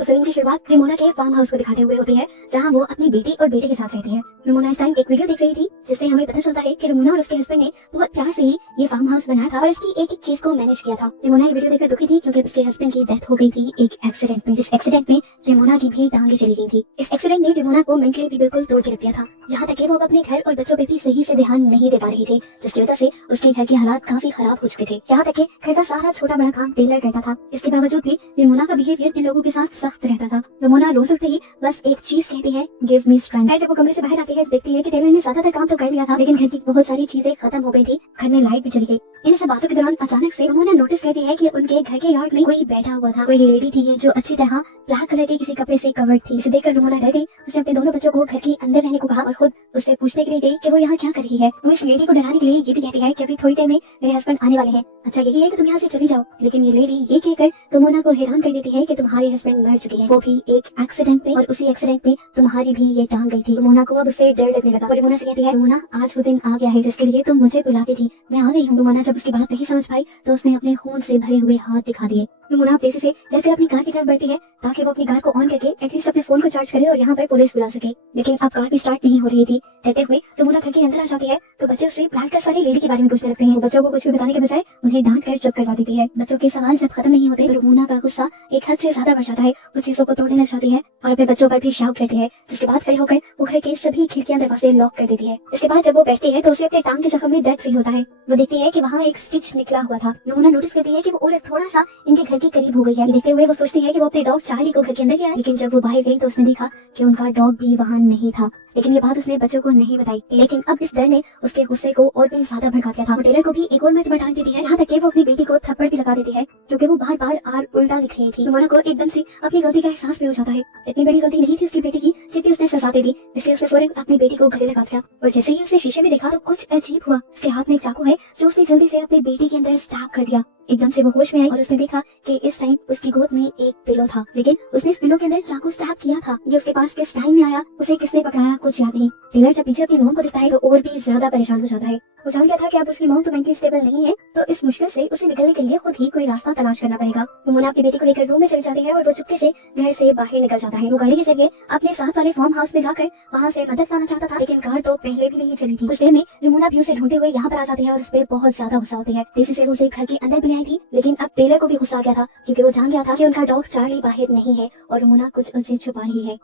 तो फिल्म की शुरुआत रेमोना के फार्म हाउस को दिखाते हुए होती है, जहाँ वो अपनी बेटी और बेटे के साथ रहती है। रेमोना इस टाइम एक वीडियो देख रही थी, जिससे हमें पता चलता है कि रेमोना और उसके हस्बैंड ने बहुत प्यार से ही ये फार्म हाउस बनाया था और इसकी एक एक चीज को मैनेज किया था। रेमोना ये वीडियो देखकर दुखी थी क्योंकि उसके हस्बैंड की डेथ हो गई थी एक एक्सीडेंट में, जिस एक्सीडेंट में रेमोना की भी टांगे चली गई थी। इस एक्सीडेंट ने रेमोना को मेंटली भी बिल्कुल तोड़ के रख दिया था, यहाँ तक कि वो अपने घर और बच्चों पे भी सही से ध्यान नहीं दे पा रही थी, जिसकी वजह से उसके घर के हालात काफी खराब हो चुके थे। यहाँ तक कि घर का सारा छोटा बड़ा काम टेलर करता था। इसके बावजूद भी रेमोना का बिहेवियर इन लोगों के साथ सख्त रहता था। रेमोना रोज उठते ही बस एक चीज कहती है, गिव मी स्ट्रेंथ। जब वो कमरे से बाहर आती है तो देखती है कि टेलर ने ज्यादातर काम तो कर लिया था, लेकिन घर की बहुत सारी चीजें खत्म हो गई थी, घर में लाइट भी चली गई। इन सब बातों के दौरान अचानक से रेमोना नोटिस करती है कि उनके घर के यार्ड में कोई बैठा हुआ था। कोई लेडी थी जो अच्छी तरह ब्लैक कलर के किसी कपड़े से कवर्ड थी। इसे देखकर रेमोना डर गई। उसने अपने दोनों बच्चों को घर के अंदर रहने को कहा और खुद उससे पूछने के लिए गई कि वो यहाँ क्या कर रही है। वो इस लेडी को डराने के लिए ये भी कहती है कि अभी थोड़ी देर में मेरे हस्बैंड आने वाले हैं, अच्छा यही है कि तुम यहाँ से चली जाओ। लेकिन ये लेडी ये कहकर रेमोना को हैरान कर देती है कि तुम्हारे हस्बैंड मर चुके हैं, वो भी एक एक्सीडेंट में, और उसी एक्सीडेंट में तुम्हारी भी ये टांग गई थी। रेमोना को अब उससे डर लगने लगा। रेमोना से कहती है, रेमोना आज वो दिन आ गया है जिसके लिए तुम मुझे बुलाती थी, मैं आ गई हूँ। रेमोना जब उसकी बात नहीं समझ पाई तो उसने अपने खून से भरे हुए हाथ दिखा दिए। रेमोना तेजी से डरकर अपनी कार की तरफ बढ़ती है ताकि वो अपनी कार को ऑन करके एटलीस्ट अपने फोन को चार्ज करे और यहाँ पर पुलिस बुला सके, लेकिन अब कार भी स्टार्ट नहीं हो रही थी। डरते हुए रेमोना घर के अंदर आ जाती है तो बच्चे उससे ब्लैक ड्रेस वाली लेडी के बारे में पूछने लगते हैं। बच्चों को कुछ भी बताने के बजाय उन्हें डांट कर चुप करवा देती है। बच्चों के सवाल जब खत्म नहीं होते तो रेमोना का गुस्सा एक हद से ज्यादा बढ़ जाता है। वो चीजों को तोड़ने लग जाती है और अपने बच्चों पर भी शाउट करती है, जिसके बाद खड़े होकर वो घर के सभी खिड़कियां दरवाजे लॉक कर देती है। इसके बाद जब वो बैठती है तो उसे अपने टांग के जख्म में दर्द फील होता है। वो देखती है कि वहाँ एक स्टिच निकला हुआ था। रेमोना नोटिस करती है कि वो औरत थोड़ा सा इनके घर के करीब हो गई है। देखते हुए वो सोचती है कि वो अपने डॉग चार्ली को घर के अंदर ले आए, लेकिन जब वो बाहर गई तो उसने देखा कि उनका डॉग भी वहाँ नहीं था। लेकिन ये बात उसने बच्चों को नहीं बताई। लेकिन अब इस डर ने उसके गुस्से को और भी ज्यादा भड़का दिया था। वो टेलर को भी एक और मर्तबा डांट देती है, यहाँ तक कि वो अपनी बेटी को थप्पड़ भी लगा देती है क्योंकि वो बार बार आर उल्टा लिख रही थी। रेमोना को एकदम से अपनी गलती का एहसास भी हो जाता है। इतनी बड़ी गलती नहीं थी उसकी बेटी की जितनी उसने सजा दे दी, इसलिए उसने फौरन अपनी बेटी को गले लगा दिया। और जैसे ही उसने शीशे में देखा तो कुछ अजीब हुआ। उसके हाथ में एक चाकू है जो उसने जल्दी से अपनी बेटी के अंदर स्टैब कर दिया। एकदम से वो होश में आई और उसने देखा कि इस टाइम उसकी गोद में एक पिलो था, लेकिन उसने इस पिलो के अंदर चाकू स्टैब किया था। ये उसके पास किस टाइम में आया, उसे किसने पकड़ाया, कुछ याद नहीं। टेलर जब पीछे अपनी मॉम को दिखता है तो और भी ज्यादा परेशान हो जाता है। वो जान गया था कि अब उसकी मॉम तो मेंटली स्टेबल नहीं है, तो इस मुश्किल से उसे निकलने के लिए खुद ही कोई रास्ता तलाश करना पड़ेगा। रेमोना अपनी बेटी को लेकर रूम में चली जाती है और वो चुपके से घर से बाहर निकल जाता है। वो गाड़ी के जरिए अपने साथ वाले फार्म हाउस में जाकर वहाँ से मदद लाना चाहता था, लेकिन कार तो पहले भी नहीं चली थी। कुछ देर में रेमोना भी उसे ढूंढते हुए यहाँ पर आ जाती है और उसपे बहुत ज्यादा गुस्सा होती है। तेजी से वो उसे घर के अंदर भी ले आई थी, लेकिन अब टेलर को भी गुस्सा आ गया था क्योंकि वो जान गया था कि उनका डॉग चार्ली बाहर नहीं है और रेमोना कुछ उनसे छुपा रही है।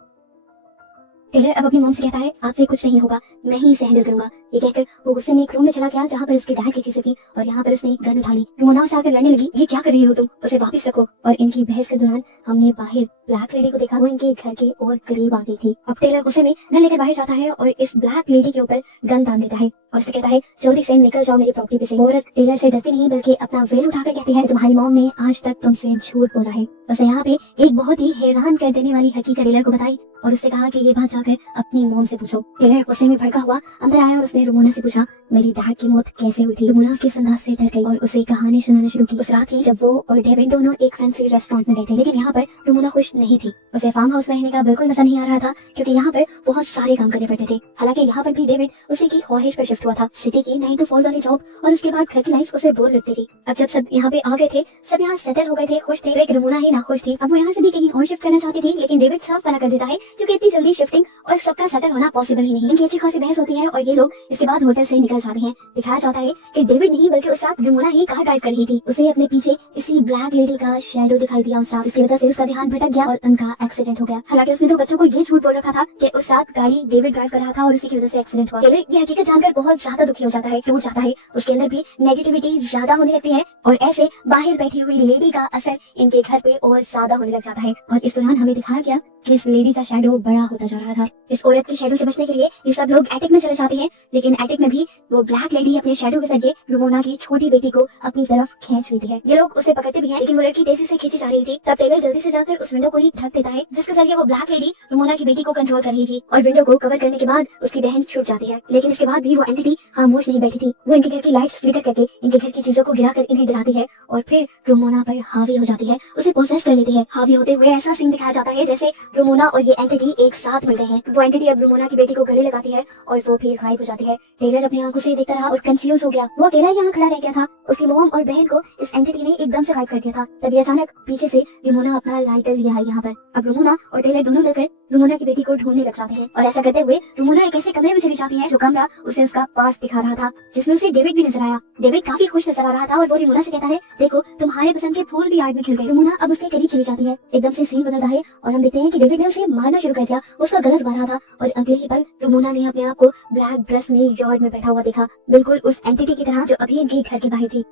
टेलर अब अपनी मॉम से कहता है, आपसे कुछ नहीं होगा, मैं ही इसे हैंडल करूंगा। ये कहकर वो गुस्से में एक रूम में चला गया जहाँ पर उसके डैड की चीजें थी और यहाँ पर उसने एक गन उठा ली। रेमोना से आकर लड़ने लगी, ये क्या कर रही हो तुम, उसे वापस रखो। और इनकी बहस के दौरान हमने बाहर ब्लैक लेडी को देखा, वो इनके घर के और करीब आ गई थी। अब टेलर गुस्से में गन लेकर बाहर जाता है और इस ब्लैक लेडी के ऊपर गन तान देता है और उसे कहता है, जल्दी से निकल जाओ मेरी प्रॉपर्टी पे से। औरत टेलर से डरती नहीं बल्कि अपना वेल उठाकर कहती है, तुम्हारी मॉम ने आज तक तुमसे झूठ बोला है। उसने यहाँ पे एक बहुत ही हैरान कर देने वाली हकीकत टेलर को बताई और उससे कहा कि ये बात जाकर अपनी मॉम से पूछो। टेलर गुस्से में भड़का हुआ अंदर आया और उसने रेमोना से पूछा, मेरी डैड की मौत कैसे हुई थी। रेमोना उसके अंदाज से डर गई और उसे कहानी सुनाना शुरू की। उस रात ही जब वो और डेविड दोनों एक फैंसी रेस्टोरेंट में गए थे, लेकिन यहाँ पर रेमोना खुश नहीं थी। उसे फार्म हाउस में रहने का बिल्कुल मजा नहीं आ रहा था क्योंकि यहाँ पर बहुत सारे काम करने पड़ते थे। हालांकि यहाँ पर भी डेविड उसी की ख्वाहिश पर शिफ्ट हुआ था, सिटी की 9 to 5 वाली जॉब, और उसके बाद घर की लाइफ उसे बोर लगती थी। अब जब सब यहाँ पे आ गए थे, सब यहाँ सेटल हो गए थे, खुश थे, लेकिन रेमोना ही नाखुश थी। अब वो यहाँ से भी कहीं और शिफ्ट करना चाहती थी, लेकिन डेविड साफ मना कर देता है क्योंकि इतनी जल्दी शिफ्टिंग और सबका सेटल होना पॉसिबल ही नहीं। इनकी अच्छी खासी बहस होती है और ये लोग इसके बाद होटल से निकल जाते हैं। दिखाया जाता है कि डेविड नहीं बल्कि उस रात रेमोना ही कार ड्राइव कर रही थी। उसे अपने पीछे इसी ब्लैक लेडी का शैडो दिखाई दिया उस रात, जिसकी वजह से उसका ध्यान भटक गया और उनका एक्सीडेंट हो गया। हालांकि उसने तो बच्चों को ये झूठ बोल रखा था कि उस रात गाड़ी डेविड ड्राइव कर रहा था और उसी की वजह से एक्सीडेंट हुआ। टेलर ये हकीकत जानकर बहुत ज्यादा दुखी हो जाता है, टूट जाता है। उसके अंदर भी नेगेटिविटी ज्यादा होने लगती है और ऐसे बाहर बैठी हुई लेडी का असर इनके घर पे और ज्यादा होने लग जाता है। और इस दौरान हमें दिखाया गया कि इस लेडी का शैडो बड़ा होता जा रहा था। इस औरत के शैडो से बचने के लिए ये सब लोग एटिक में चले जाते हैं, लेकिन एटिक में भी वो ब्लैक लेडी अपने शैडो के जरिए रेमोना की छोटी बेटी को अपनी तरफ खींच लेती है। ये लोग उसे पकड़ते भी हैं, लेकिन वो लड़की तेजी से खींची जा रही थी। तब टेलर जल्दी से जाकर उस विंडो को ही ढक देता है जिसके जरिए वो ब्लैक लेडी रेमोना की बेटी को कंट्रोल कर रही थी। और विंडो को कवर करने के बाद उसकी बहन छूट जाती है, लेकिन इसके बाद भी वो एंटिटी खामोश नहीं बैठी थी। वो इनके घर की लाइट्स फ्लिकर करके इनके घर की चीजों को गिराकर इन्हें डराती है और फिर रेमोना पर हावी हो जाती है, उसे पोसेस कर लेती है। हावी होते हुए ऐसा सीन दिखाया जाता है जैसे रेमोना और ये एंटिटी एक साथ मिल गए हैं। वो एंटिटी अब रेमोना की बेटी को गले लगाती है और वो फिर गायब हो जाती है। टेलर अपनी आंखों से देखता रहा और कंफ्यूज हो गया। वो अकेला यहाँ खड़ा रह गया था उसकी मॉम और बहन को इस एंटिटी ने एकदम से गायब कर दिया था। तभी अचानक पीछे से रुमोना अपना लाइटर लिया है यहाँ पर। अब रुमोना और टेलर दोनों मिलकर रुमोना की बेटी को ढूंढने लग जाते हैं और ऐसा करते हुए रुमोना एक ऐसे कमरे में चली जाती है जो कमरा उसे उसका पास दिखा रहा था, जिसमें उसे डेविड भी नजर आया। डेविड काफी खुश नजर आ रहा था और वो रुमोना से कहता है, देखो तुम्हारे पसंद के फूल भी यार्ड में खिल गए। रुमोना अब उसके करीब चली जाती है। एकदम से सीन बदलता है और हम देखते हैं कि डेविड ने उसे मारना शुरू कर दिया। उसका गलत मार रहा था और अगले ही पल रुमोना ने अपने आप को ब्लैक ड्रेस में यार्ड में बैठा हुआ देखा, बिल्कुल उस एंटिटी की तरह जो अभी इनके घर के बाहर थी।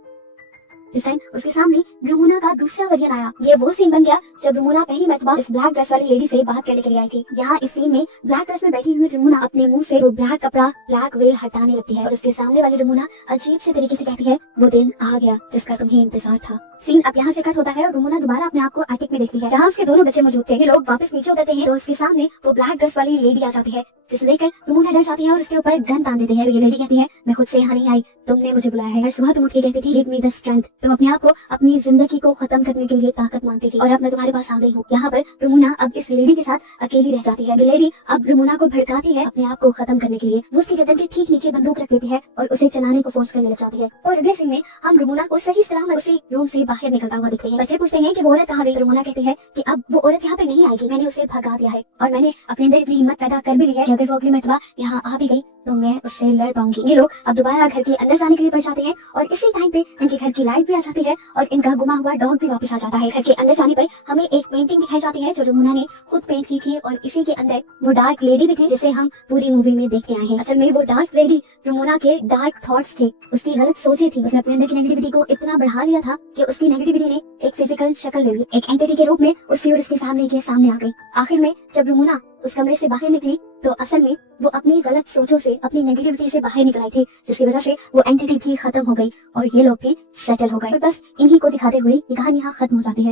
इस टाइम उसके सामने रुमोना का दूसरा वर्जन आया। ये वो सीन बन गया जब रुमोना पहली मर्तबा इस ब्लैक ड्रेस वाली लेडी से बात करने के लिए आई थी। यहाँ इस सीन में ब्लैक ड्रेस में बैठी हुई रुमोना अपने मुंह से वो ब्लैक कपड़ा, ब्लैक वेल हटाने लगती है और उसके सामने वाली रुमोना अजीब से तरीके से कहती है, वो दिन आ गया जिसका तुम्हें इंतजार था। सीन अब यहाँ से कट होता है और रुमोना दोबारा अपने आप को एटिक में देखती है जहाँ उसके दोनों बच्चे मौजूद थे। ये लोग वापस नीचे उतरते हैं तो उसके सामने वो ब्लैक ड्रेस वाली लेडी आ जाती है, जिसे देखकर रुमोना डर जाती है और उसके ऊपर गन तान देती है। ये लेडी कहती है, मैं खुद से यहाँ नहीं आई, तुमने मुझे बुलाया है। हर सुबह तुम उठ के कहती थी, गिव मी द स्ट्रेंथ। तुम अपने आप को अपनी जिंदगी को खत्म करने के लिए ताकत मानती थी और अब मैं तुम्हारे पास आ गई हूँ। यहाँ पर रुमोना अब इस लेडी के साथ अकेली रह जाती है। ये लेडी अब रुमोना को भड़काती है अपने आप को खत्म करने के लिए। वो उसकी गर्दन के ठीक नीचे बंदूक रख देती है और उसे चलाने को फोर्स करने लग जाती है। और अगले सीन में हम रुमोना को सही सलामत उसी रूम से बाहर निकलता हुआ देखते हैं। बच्चे पूछते हैं कि वो औरत कहाँ गई। रुमोना कहती है कि अब वो औरत यहाँ पे नहीं आएगी, मैंने उसे भगा दिया है और मैंने अपने अंदर इतनी हिम्मत पैदा कर भी ली है कि अगर वो अगली मर्तबा यहाँ आ भी गई तो मैं उससे लड़ पाऊंगी। ये लोग अब दोबारा घर के अंदर जाने के लिए बढ़ जाते हैं और इसी टाइम पे इनके घर की लाइट भी आ जाती है और इनका गुमा हुआ डॉग भी वापस आ जाता है। घर के अंदर जाने पर हमें एक पेंटिंग दिखाई जाती है जो रुमोना ने खुद पेंट की थी और इसी के अंदर वो डार्क लेडी भी थी जिसे हम पूरी मूवी में देखते आए हैं। असल में वो डार्क लेडी रुमोना के डार्क थॉट्स थे, उसकी गलत सोचें थी। उसने अपने अंदर की नेगेटिविटी को इतना बढ़ा लिया था कि उसकी नेगेटिविटी ने एक फिजिकल शक्ल ले ली, एक एंटिटी के रूप में उसकी और उसकी फैमिली के सामने आ गई। आखिर में जब रुमोना उस कमरे से बाहर निकली तो असल में वो अपनी गलत सोचों से, अपनी नेगेटिविटी से बाहर निकल आई थी, जिसकी वजह से वो एंटिटी भी खत्म हो गई और ये लोग भी सेटल हो गए। और बस इन्हीं को दिखाते हुए ये कहानी यहाँ खत्म हो जाती है।